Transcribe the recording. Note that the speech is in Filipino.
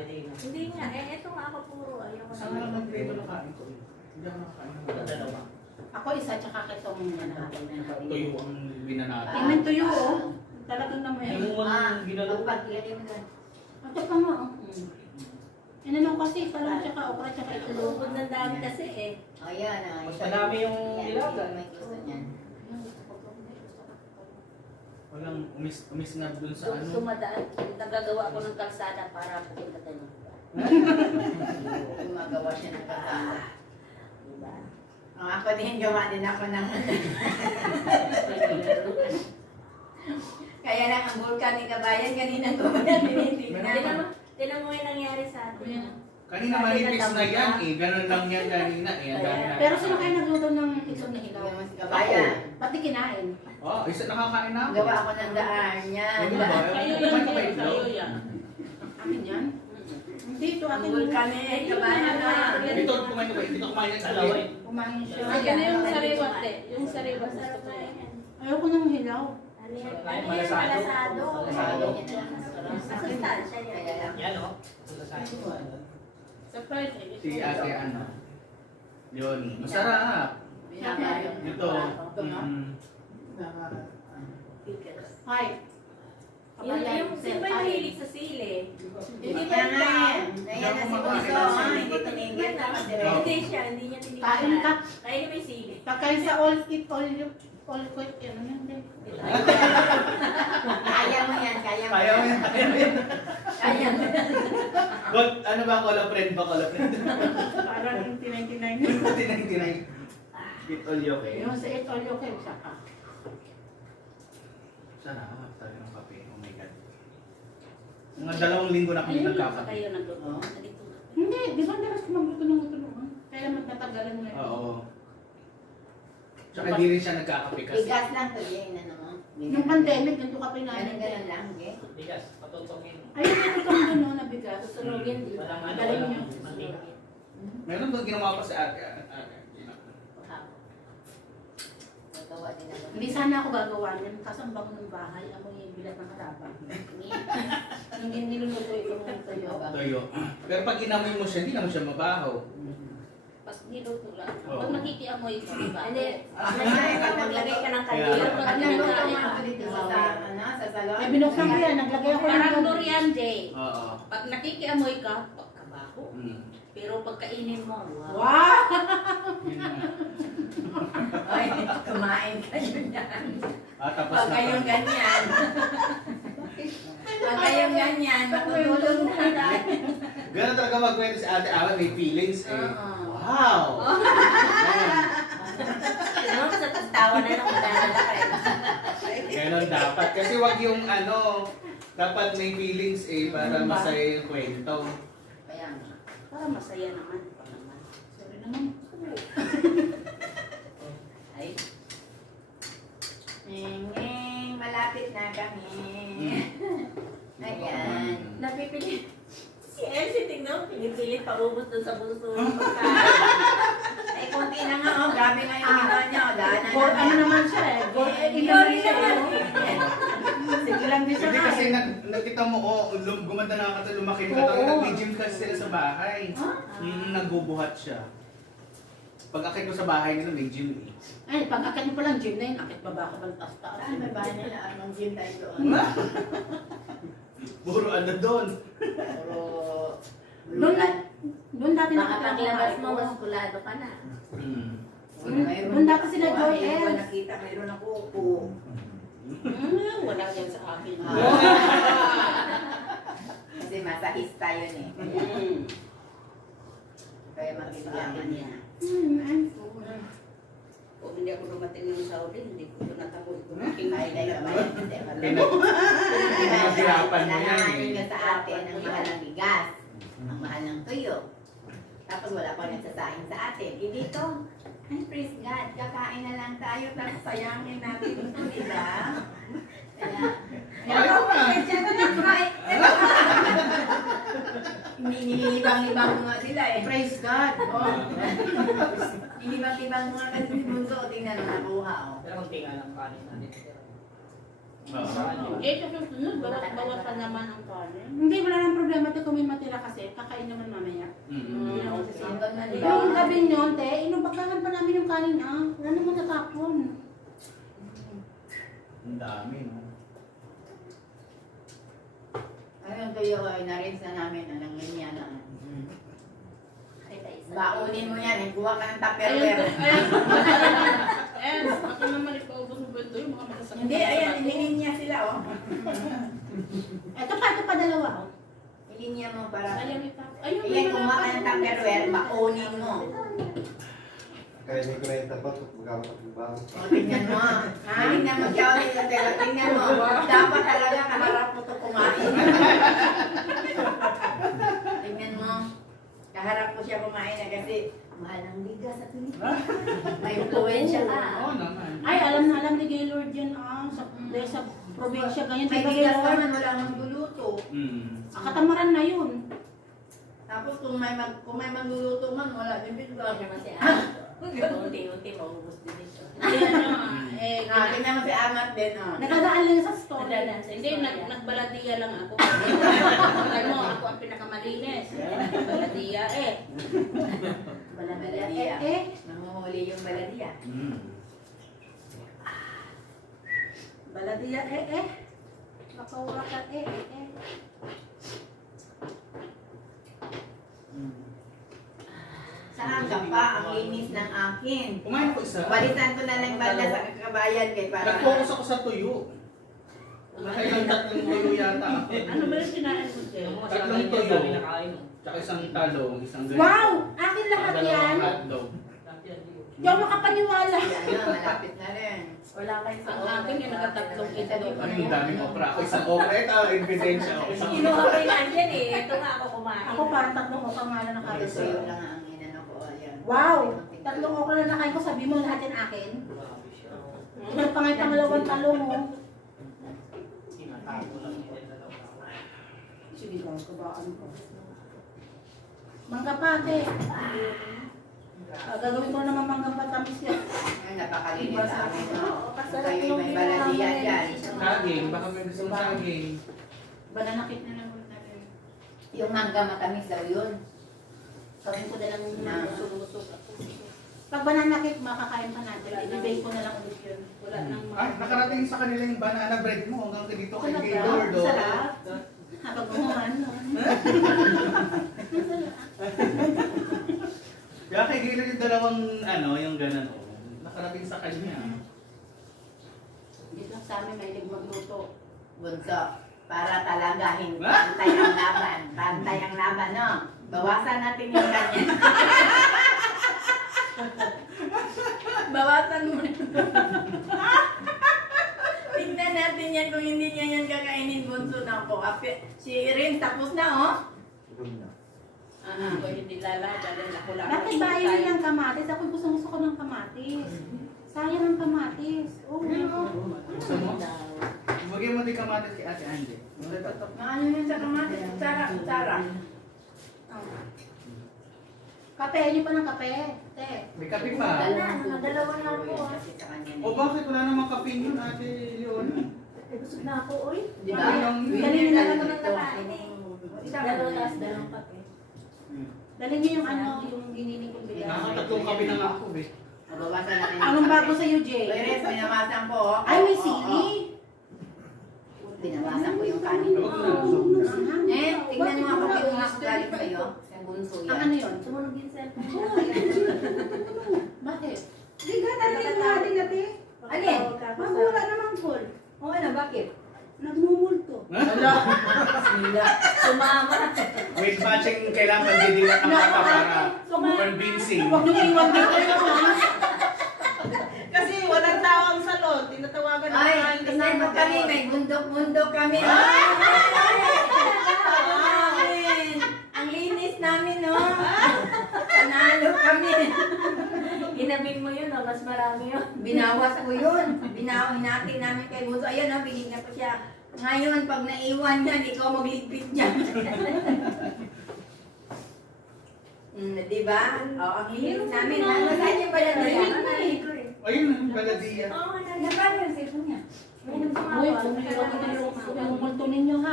din. Hindi nga, eto nga ako puro. Ayaw ko Saan nga lang mag-grade na kain ko eh. Hindi ako nakakain ng Dalawa. Ako isa, tsaka kitong natin. tuyo ang binanata. Tingnan tuyo, oh. Talagang naman. Hindi mo man ginalaw. Ito pa nga, oh. Inanong kasi, parang tsaka okra, tsaka itlog. Lugod ng dami kasi eh. Ayan, Mas madami yung nilaga. may gusto niyan. Walang umisnab dun sa ano. Sumadaan, nagagawa ako ng kalsada para pupunta tayo. Gumagawa siya ng kasama. Diba? Ako din, gawa din ako ng... Kaya lang ang vulkan ni Kabayan, kanina ko ba yan tinitignan? Tinan mo yung nangyari sa atin. Kanina manipis na yan eh. Ganun lang yan kanina eh. Ang dami na. Pero sino kayo nagluto ng itlog na hilaw? Yung si Kabayan. Ba't di kinain? Oh, isa nakakain na ako. Gawa ako ng daan niya. Ano ba? Kayo Kumain yan, ka ba kayo itlog? yan. Akin yan? Hindi, ito Ang akin vulkan ni Kabayan na. Dito kumain ka ba? Dito kumain ng Dalawa dalawa eh. Kumain siya. Ayan na yung sariwat eh. Yung sariwat sa Ayoko ng hilaw. Ano yan? Malasado. Malasado. Masustansya yan. Yan o. Surprise eh. Si ate ano? Yun. Masarap. Ito. Hi. Yung sino ba yung mahilig sa sili? Hindi ba Kaya yung nga tao? yan. Kaya na si Bunso, hindi tinigyan na kasi. Hindi siya, hindi niya tinignan. Kain ka. Kaya niya may sili. Pagkain sa all eat, all you, all quick, ano yan din. Kaya mo yan, kaya mo Kaya mo yan. yan. Kaya mo yan. God, ano ba? Kola friend ba? Kola friend. Parang 1999. Tinay-tinay. Eat all you okay? Yung sa eat all you can, saka. Sarap. Sabi ng kape. Oh my God. Mga 2 linggo na kami Ayun, nagkakape. kayo nagluto. Hindi, di ba dalas ko magluto ng gusto naman? Kaya magtatagalan mo yun. Oo. Tsaka hindi rin siya nagkakape kasi. Bigas lang to, yun na naman. Nung pandemic, ganito ka pinanin. Ganun lang, okay? Bigas, patutungin. Ayun, ito kang ano, na bigas. Susunogin, di ba? Walang ano, Galing walang niyo. mantika. Meron doon ginawa pa si ate. Nagawa din ako. Hindi sana ako gagawa niyan, kasi ang bango ng bahay, ako yung bilat ng harapang. Nung niluluto itong tuyo. Toyo. Pero pag inamoy mo siya, hindi naman siya mabaho. Pag niluto lang. Oo. Pag nakikiamoy ka, di ba? Hindi. Ay, Pag naglagay ka ng Kaya- kaldero, Pag pag nagluto naglagay nga ka. ako dito sa, ano, sa salon. Eh, binuksan ko yan, naglagay ako Parang ng durian, Jay. Oo. Pag nakikiamoy ka, pagkabaho. Mm. Pero pagkainin mo, wow. Wow! Yun na. Ay, kumain kayo niyan. Tapos Pag kayong ganyan. Pag kayong ganyan, matutulog na tayo. Ganun talaga magkwento si ate Alan, may feelings eh. Oo. Wow! Ano, sa tawa na lang magdadala kayo. Ganun dapat. Kasi wag yung ano, dapat may feelings eh, para masaya yung kwento. Kaya nga. Para masaya naman. Sorry naman. Ay, Ngeng, malapit na kami. Mm. Ayan. napipili. Si Elsie, tingnan mo, pinipilit paubos doon sa bunso. Ay, konti na nga, oh. Grabe nga yung ginawa niya, oh. Daanan Gold, na. ano naman siya eh. Gold, Gold siya naman. eh. Sige lang din siya. Hindi kasi eh. nakita mo, gumanda na ka lumaki ka. Oo. Nag-gym kasi sila sa bahay. Nagbubuhat siya. Pag akit ko sa bahay nila, may gym eh. Ay, pag akit mo palang gym na yun, akit baba ka bang taas-taas. Saan may bahay nila? Anong gym tayo doon? Puro ano doon. Puro... Doon dati Baka nakatira paglabas ko. mo, maskulado ka na. Doon dati sila Joy Hindi ko Els. nakita, mayroon ako upo. Wala yan sa akin. Kasi masahista yun eh. Kaya mabibigyan niya. Kung hindi ako dumating ng Saudi, hindi ko ito natapos. Ay, dahil ka ba yan? Hindi, wala. Pinaghirapan mo yan Nanganin ka eh. sa atin ang mahal ng bigas, ang mahal ng tuyo. Tapos wala pa nagsasaing sa atin. Eh dito, ay praise God, kakain na lang tayo, tapos sayangin natin ito, di ba? Kaya, Ayaw na. Kaya na lang, kain. Nilibang-libang mo nga sila eh. Praise God. Oh. Nilibang-libang mo nga kasi si Bunso, tingnan mo nakuha oh. Pero ang tinga ng kanin natin. Eh, sa susunod, bawas-bawasan naman ang kanin. Hindi, wala nang problema ito kung may matira kasi. Kakain naman mamaya. Hindi na ako sasaya. Hanggang na Yung gabi nyon, te, inubagahan pa namin yung kanin niya. Wala namang tatapon. Ang dami, no? Ayun, tuyo ko, na-rinse na namin, alang linya na. Baunin mo yan, kuha ka ng tupperware. Ako naman ipaubos mo ba ito yung mga matasakit? Hindi, ayan, nilinya sila, oh. Ito pa dalawa. Oh. Ilinya mo para... Ayun, ayun, Iyan, kumuha ka ng tupperware, baunin mo. Kaya may kwenta pa, magkakapat ng bago. O, tingnan mo. Tingnan mo siya ulit, pero tingnan mo. Dapat talaga kaharap mo ito kumain. Tingnan mo. Kaharap ko siya kumain na kasi mahal ang bigas sa Pilipinas. May influensya ka. Oo naman. Ay, alam na alam ni Gaylord yan. Dahil sa probinsya, ganyan. May Diba, bigas Gaylord? naman, wala mong luluto. Katamaran na yun. Tapos kung may magluluto man, wala din bigas. Unti-unti, maubos din ito. Tingnan mo si Amat din, oh. Nakadaan lang sa story. Hindi, Nagbaladiya lang ako. Ano, ako ang pinakamalinis. Baladiya eh. Baladiya. Eh. Nanguhuli yung baladiya. Baladiya eh. Makawala ka eh. Saan ka pa? Ang linis ng akin. Kumain ako isa. Balitan ko na lang banda sa kakabayan kay para... Nag-focus ako sa tuyo. Nakailang tatlong tuyo yata ako. Ano ba yung sinain mo sa'yo? Yung mga Tatlong sinabi tuyo. niya, nakain mo. Tsaka isang talong, isang ganito. Wow! Akin lahat yan. Dalawang hotdog. Hindi ako makapaniwala. Yan na, malapit na rin. Wala kayo sa Ang akin yung nakatatlong itlog. Ano yung daming okra? Ako isang okra. Ito, ebidensya ako. Isang Kinuha ko yung andyan eh. Ito nga ako kumain. Ako parang tatlong okra nga na Ay, nakain sa'yo sa'yo. lang ang inano ko. Ayan. Wow! Tatlong okra na nakain ko, sabi mo lahat yan akin. Ito pa nga yung pangalawang talong mo. Sige daw, kabaan ko. Mangga pate. Gagawin ko naman mangga patamis yan. Ay, napakalinis sa amin, no? Kasarap Kayo yung may baladiya dyan. saging. Baka may gusto mong saging. Bananakit na lang ulit natin. Yung mangga matamis daw yun. Gawin ko na lang usog-usog. Pag bananakit, makakain pa natin. Ibibake ko na lang ulit yun. Wala nang Ay, nakarating sa kanila yung banana bread mo hanggang dito kay Sarap, Gaylord. oh. sarap. Habang gumawan, no? Kaya kay Gaylord yung dalawang ano, yung ganun. oh. Nakarating sa kanya. Dito sa amin, may magluto. Bunso, para talaga hindi pantay ang laban. Pantay ang laban, no? Bawasan natin yung ganyan. Bawasan mo. Tingnan natin yan kung hindi niya yan kakainin, Bunso na po. Si Rin, tapos na, oh. Ako hindi lalaban. Ako lang. Bakit ba ayaw ng kamatis? Ako gusto ko ng kamatis. Sayang ang kamatis. Oo. Gusto mo? Bigyan mo din kamatis kay Ate Angie. Ano yun sa kamatis? Kutsara. Kape, niyo pa ng kape. Te. May kape pa. Mga dalawa na po. Kasi sa kanya O bakit wala namang kape yun, Ate Leon? Busog na ako, oy. Di ba? Galing nila naman ng nakain Dalawang taas, dalawang kape. Dali niyo yung ano, yung ginini kong bigay. Nakakatatlong kape na nga ako, eh. Mabawasan natin. Anong bago sa'yo, Jay? Uy, Res, binawasan ko. oh. Ay, may Oo, sili. Binawasan ko yung kanin. Tingnan mo ako kung mas galing sa'yo. Yung bunso Ang yan. ano yun? Sumunog yung cellphone. Bakit? Hindi ka talaga yung ating gabi. Alin? Magmula naman po. Oo, ano, bakit? Nagmumulto. Sumama. With matching kailangan hindi nila ang mata para convincing. Huwag niyo iwan dito yun, ha? Kasi walang tao ang salon. Tinatawagan na Ay, ang kasi mo kami, may bundok-bundok kami. Ang linis namin, no? Panalo kami. Ginabing mo yun, mas marami yun. Binawas ko yun. Hinati namin kay Bunso. Ayan, no, binigyan ko siya. Ngayon, pag naiwan yan, ikaw magligpit dyan. Di ba? Oo, ang linis namin. Nasaan yung baladiya? Ayun, baladiya. Oo, naglaban yung cellphone niya. Uy, bumiwag na yung multo ninyo ha.